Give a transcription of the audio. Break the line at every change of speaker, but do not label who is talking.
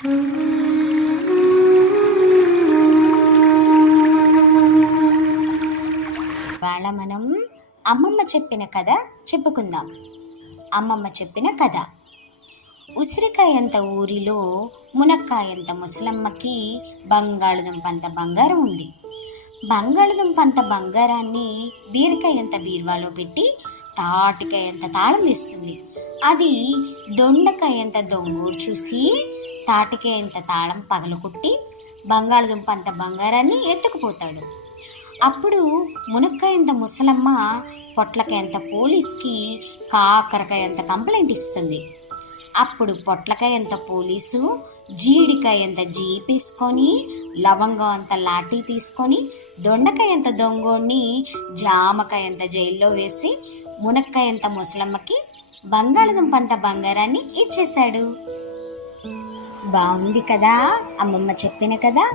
వాళ్ళ మనం అమ్మమ్మ చెప్పిన కథ చెప్పుకుందాం. అమ్మమ్మ చెప్పిన కథ. ఉసిరికాయంత ఊరిలో మునక్కాయంత ముసలమ్మకి బంగాళదుంపంత బంగారం ఉంది. బంగాళదుంపంత బంగారాన్ని బీరకాయంత బీరువాలో పెట్టి తాటికాయంత తాళం వేస్తుంది. అది దొండకాయంత దొంగోడు చూసి తాటికాయంత తాళం పగలకొట్టి బంగాళదుంపంత బంగారాన్ని ఎత్తుకుపోతాడు. అప్పుడు మునక్కాయంత ముసలమ్మ పొట్లకాయంత పోలీస్కి కాకరకాయంత కంప్లైంట్ ఇస్తుంది. అప్పుడు పొట్లకాయంత పోలీసు జీడికాయంత జీపేసుకొని లవంగం అంత లాఠీ తీసుకొని దొండకాయంత దొంగోణ్ణి జామకాయంత జైల్లో వేసి మునక్కాయంత ముసలమ్మకి బంగాళదుంపంత బంగారాన్ని ఇచ్చేశాడు. బాగుంది కదా? అమ్మమ్మ చెప్పిన కదా?